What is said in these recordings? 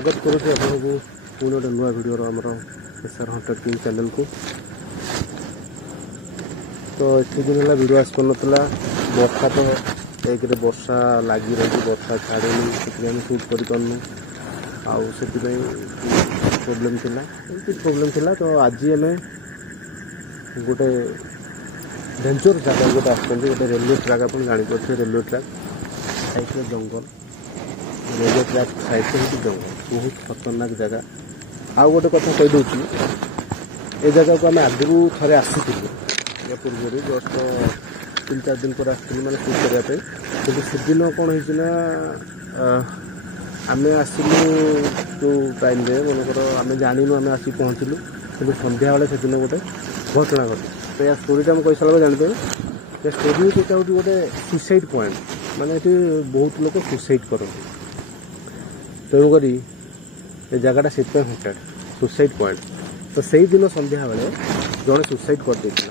स्वागत करुँच आपको पुणी गोटे नुआ भिडियो आमर एसआर हंटेड किंग चैनल को। तो एत दिन है भिडियो आस पारा वर्षा तो एक वर्षा लगी रही वर्षा छाड़ेनि से सुट कर प्रोब्लेम थिला तो आज आम गोटे डेंजर जगह गोटे गोटे रेलवे ट्रैक आप जापर रेलवे ट्रैक साइड जंगल रेलवे ट्रैक साइड जंगल बहुत खतरनाक जगह। आउ गोटे कथा कहीदे ए जगह को आम आगु थे आसी पूर्व जस्ट 3-4 दिन पर आसती मैंने सुट करने कि सेदिन कौन होना आम आसलु जो टाइम मनकर आम जानू आम आसिक पहुँचलु कि सन्ध्या बेले से गोटे घटना घटे। तो या स्टोरीटा मुझे कही सारा जानते ये स्टोरी हूँ गोटे सुसाइड पॉइंट माने ये बहुत लोग सुसाइड करते तेणुक ये जगहटा से हंटेड सुसाइड पॉइंट। तो से दिन सन्ध्या बेले जड़े सुसाइड कर देता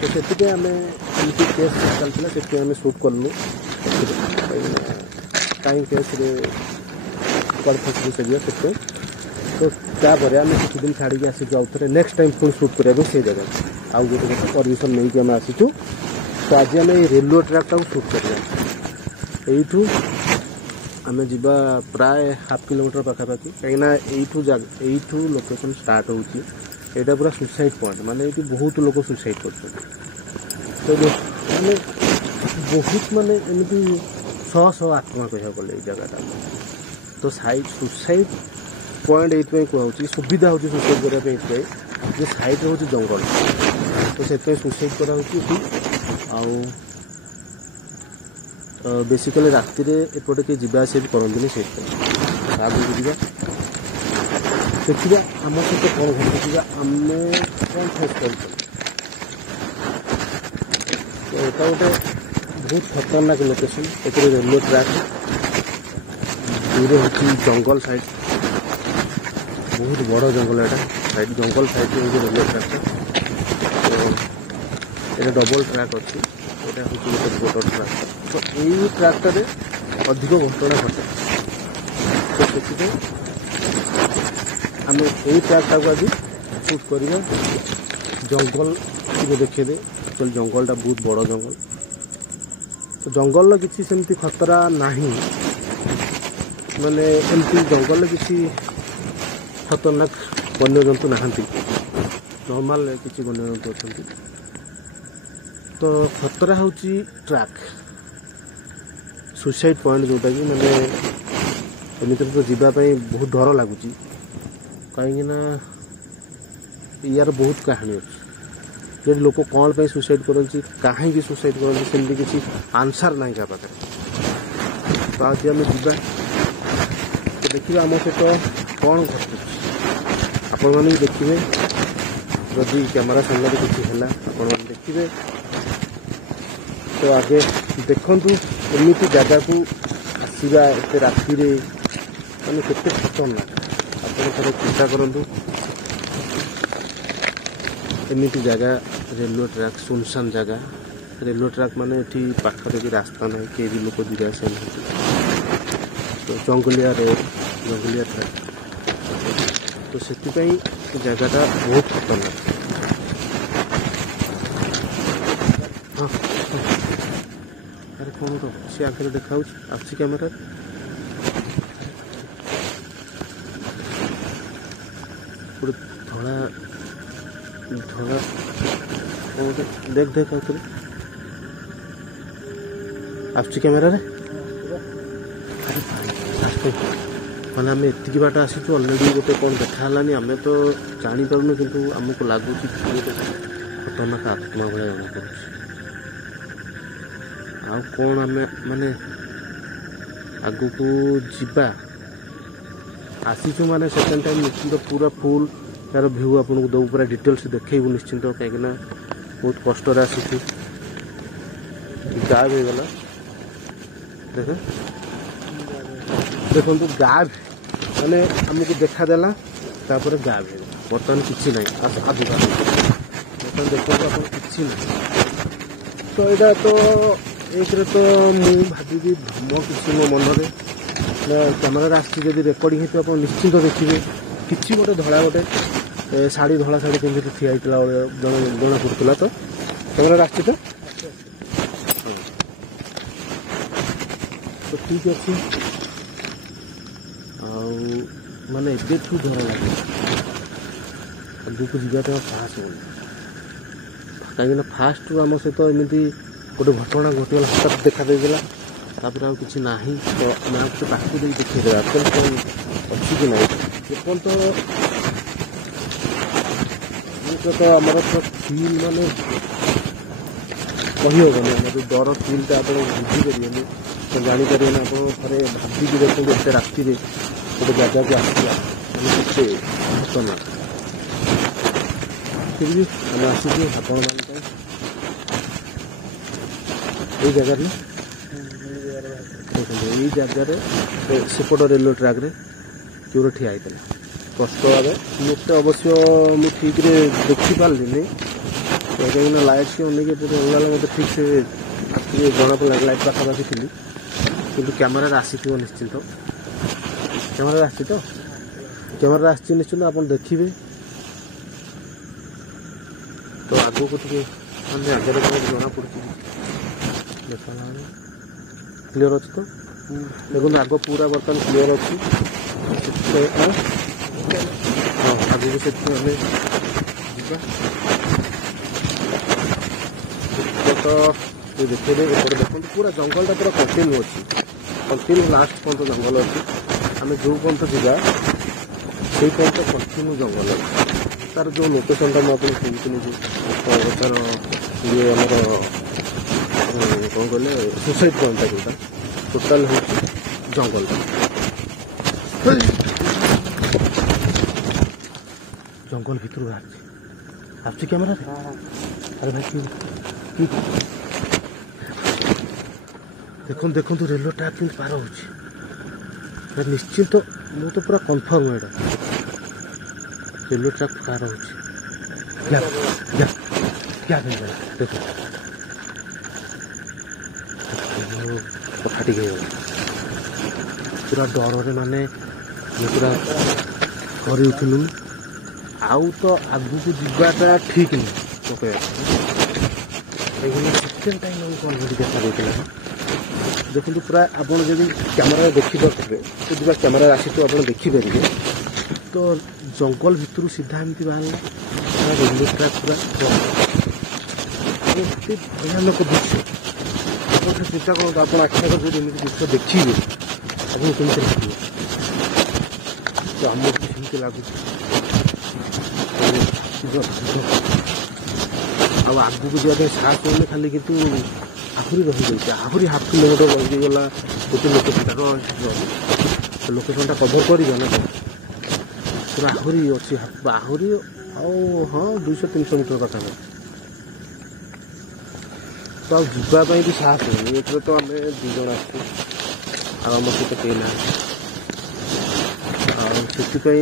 तो से आम एमती केस चलता से आम सुट कलु कहीं केस से तो तापर आम किसी दिन छाड़ी आसीचु आउ थे नेक्स्ट टाइम पुणी सुट करा से जगह आउ गोटे गोटे परमिशन नहीं कि आम आसीचु। तो आज आम रेलवे ट्रैक टाक सुट करा यू आम जा प्राय हाफ किलोमीटर पाखापाखि कहीं यू लोकेशन स्टार्ट होची एटा पूरा सुसाइड पॉइंट माने ये बहुत लोग सुसाइड कर तो माने बहुत माने एमती 100 आत्मा कह गले जगहटा। तो साइड सुसाइड पॉइंट ये कहूँ सुविधा हो सुसाइड करने साइड हूँ जंगल तो से सुसाइड कराऊँ बेसिकली राति एपटे किए जावास भी करते से आगे जा देखा आम सहित कौन घटुगा आम कौन फेस कर गोटे बहुत खतरनाक लोकेशन एक रेलवे ट्रैक दूर हूँ जंगल साइड बहुत बड़ जंगल है साइड जंगल साइड रेलवे ट्रैक ये डबल ट्रैक अच्छी यहाँ हूँ गोटे बड़ ट्रैक। तो यही ट्रैकटे अधिक घटना घटे तो से आम यही ट्रैकटा को आज सुट करवा जंगल को देखेदे एक्चुअली जंगलटा बहुत बड़ जंगल। तो जंगल किसी सेमती खतरा नहीं माने एमती जंगल किसी खतरनाक वन्यजंतु नहांती नॉर्मल किसी वन्यजंतु अच्छा। तो खतरा हूँ ट्रैक सुसाइड पॉइंट जोटा कि माने एमती तो जीवाई बहुत डर लगुच कहीं यार बहुत कहानी अच्छी लोक कौन पर सुसाइड करती कहीं सुसाइड करती सेमती किसी आंसर ना क्या पाखे। तो आज आम जा देखिए आम सहित कौन घटुच आपण मैंने देखिए जदि कैमेरा सामने किसी है आपण देखिए। तो आगे देखु एमती जगह को आसवा एत राति मैंने केते खतरनाक आप थे चिंता करूँ एमती जगह रेलवे ट्रैक सुनसान जगह रेलवे ट्रैक माने ये पाखरे भी रास्ता ना किए भी लोग जीवा आसा तो जंगलिया रोड जंगलिया ट्रैक तो से जगहटा बहुत खतरनाक। हाँ अरे कौन तो सी आगे देखा आस कैमेरा गोटे धड़ा धड़ा कौन देख देख आउे आस कैमेरा मैंने आम एति बाट आसीचु अलरेडी गोटे कौन देखालानी आम तो जापारूँ कि आमको लगुच गोटे खतरनाक आत्मा भाया जना कर कौन आम माने आगु को जीवा आसीचु माने सेकेंड टाइम निश्चिंत पूरा फुल यार भ्यू आपन को दो पूरा डिटेल्स देखू निश्चिंत कहीं बहुत कष्ट आसी गायब हो गला देख देखो गायब माने आमको देखादेला गायब हो गला बर्तमान किसी ना आदि बर्तमान देखो आप किसी ना। तो यहाँ तो एक तो मुझे भावी धर्म किसी मो मन कैमेरा आसी रेकर्डिंग होती आप निश्चिंत देखिए किसी गोटे धड़ा गोटे शाढ़ी धला शाढ़ी पिंधि ठिया होता जना पड़ूला तो कैमेरा आसी तो ठीक अच्छे माने एबेठू डर लगे आगे जावाई साहस हो कहीं फास्ट आम सहित एमती गोटे घटना घटीगला हठात देखा देला तापर आ कि ना तो आम आपको पाखक देखा आपन अच्छी कि ना तो आमर तो फिल माने कही हेनी आम जो डर फिल्टा आप बुझीपारे तो जापर आप थे भाविकी देखते एत राति गोटे जगह को आसला केते घटना फिर भी आम आसुचु आपण मान जगार देखते ये जगार सेपट रेलवे ट्रैक रे चोर ठिया होता कष्ट भाव मत अवश्य मुझे ठीक देखी पार्ली कहीं लाइट से अनेक अलग मत ठीक से जना पड़ा लाइट पाखापाखि थी कि कैमेरा आसी निश्चिंत कैमेरा आसी तो कैमेरा आसी निश्चिंत आप देखिए तो आगो को आगे जना पड़ी क्लीयर अच्छे तो देखो आग पूरा बर्तमान क्लीयर अच्छी हाँ आगे से तो ये देखिए देखो पूरा जंगलटा पूरा कंटिन्यू अच्छी कंटिन्यू लास्ट पर्यटन जंगल अच्छी आम जो पर्यटन जावा से पर्यटन कंटिन्यू जंगल अच्छी तार जो लोकेशनटा मुझे कहती तार ये आमर कौन कहले सुसाइड पॉइंटा जोटा टोटाल हूँ जंगल जंगल भितर बाहर आस कैमेरा अरे भाई देखो देखो रेलवे ट्रैक कि पार हो निश्चिंत मु तो पूरा कन्फर्म है रेलवे ट्रैक पार हो देखो फाटिक पूरा डर माने पूरा कर उठलु आउ तो आगू को जावाटा ठीक नहीं सेकेंड टाइम अलरेडी देखा देता देखो पूरा आप कैमेरा देखिपे तो जब कैमेरा आसी तो आप देखिपारे तो जंगल भितर सीधा एमती बाहर रेलवे ट्रैक पूरा भयानक दृश्य चिंता करूँ आप आखिर जो दृश्य देखिए आपको कमी देखिए तो आमको सेमती लगुच आगू को जावाई साहस होने खाली कि आहरी रही जाए आहरी हाफ किलोमीटर रहीगला गोटे लोकेशन कभर कर पूरा आहरी अच्छी आहरी हाँ 200-300 मीटर पाखा तो आवाई भी साहस होनी ये तो आम 2 जन आम सहित कई ना से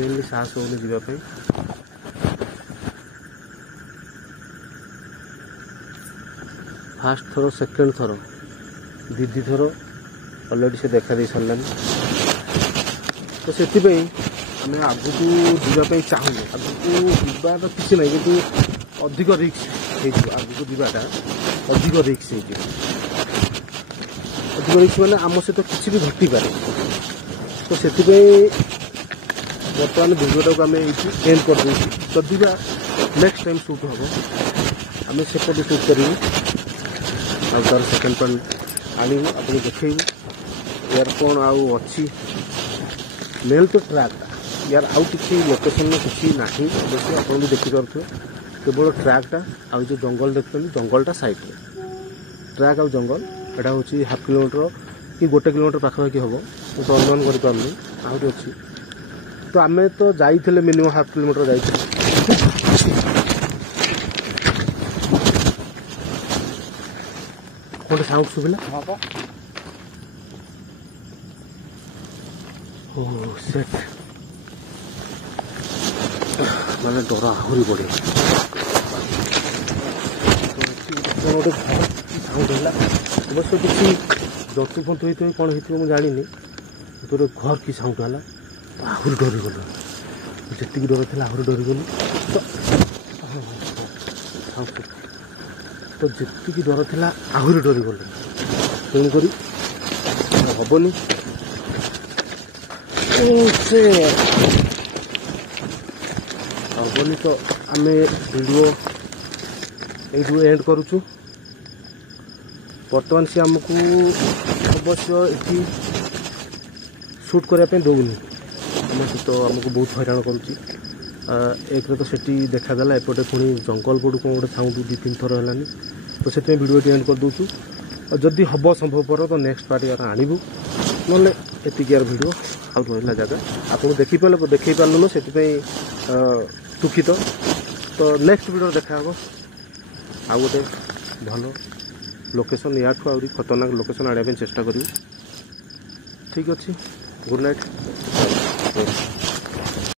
मेनली साहस होनी जावाई फास्ट थर सेकेंड थर दी थर अलरेडी से देखा दे सारा तो से आम आगू जावाई चाहूँ आगू जावा तो किसी ना कि अधिक रिस्क आगू को जावाटा अधिक रिस्क अधिक रिस्क मैंने आम सहित किसी भी घटी पारे तो से बर्तमान भिडियोटा को आम एंड कर जदि नेक्स्ट टाइम शूट हम आम सेपटे शूट करूँ तार सेकेंड पॉइंट आनू आपको देखू यार कौन आउ अच्छी मेल तो ट्रैकटा यार आउ किसी लोकेशन में किसी ना देखिए आप भी देखिपे केवल ट्रैकटा आउ जो जंगल देखते जंगलटा साइड ट्रैक आउ जंगल एटा हूँ 1/2 किलोमीटर कि 1 किलोमीटर पाखापाखि हम तो अनुमान करें आहरी अच्छी तो आम तो जाइए मिनिमम 1/2 किलोमीटर जाइए गोटे साउंड शुभिला सेट माने डर आहरी बढ़े गोटे साउंड है अवश्य किसी जंतु फंतु होती कौन हो जानी तोर घर की साउंड है आहरी डरीगल जी डर थी आहरी डरीगलु तो जी डर थी आहरी डरीगल तेणुक हेनी हेनी तो आम वीडियो यू एंड करुचु बर्तमान से आमको अवश्य ये शूट करने दौनी आम सहित आमको बहुत हैरान करुच्ची एक तो सेठी देखादेला एपटे पुणी जंगल पड़ू कौन गोटे साउंड 2-3 थर है तो से वीडियो एंड कर दूसु जदि हम संभवपर तो नेक्स्ट पार्ट यार आणबू ना एतिक यार वीडियो आ रहा जगह आपको देखी पार्लुन से दुखित तो नेक्स्ट वीडियो देखा आ गोटे भल लोकेशन या खतरनाक लोकेशन आने चेष्टा करूँ ठीक अच्छे गुड नाइट।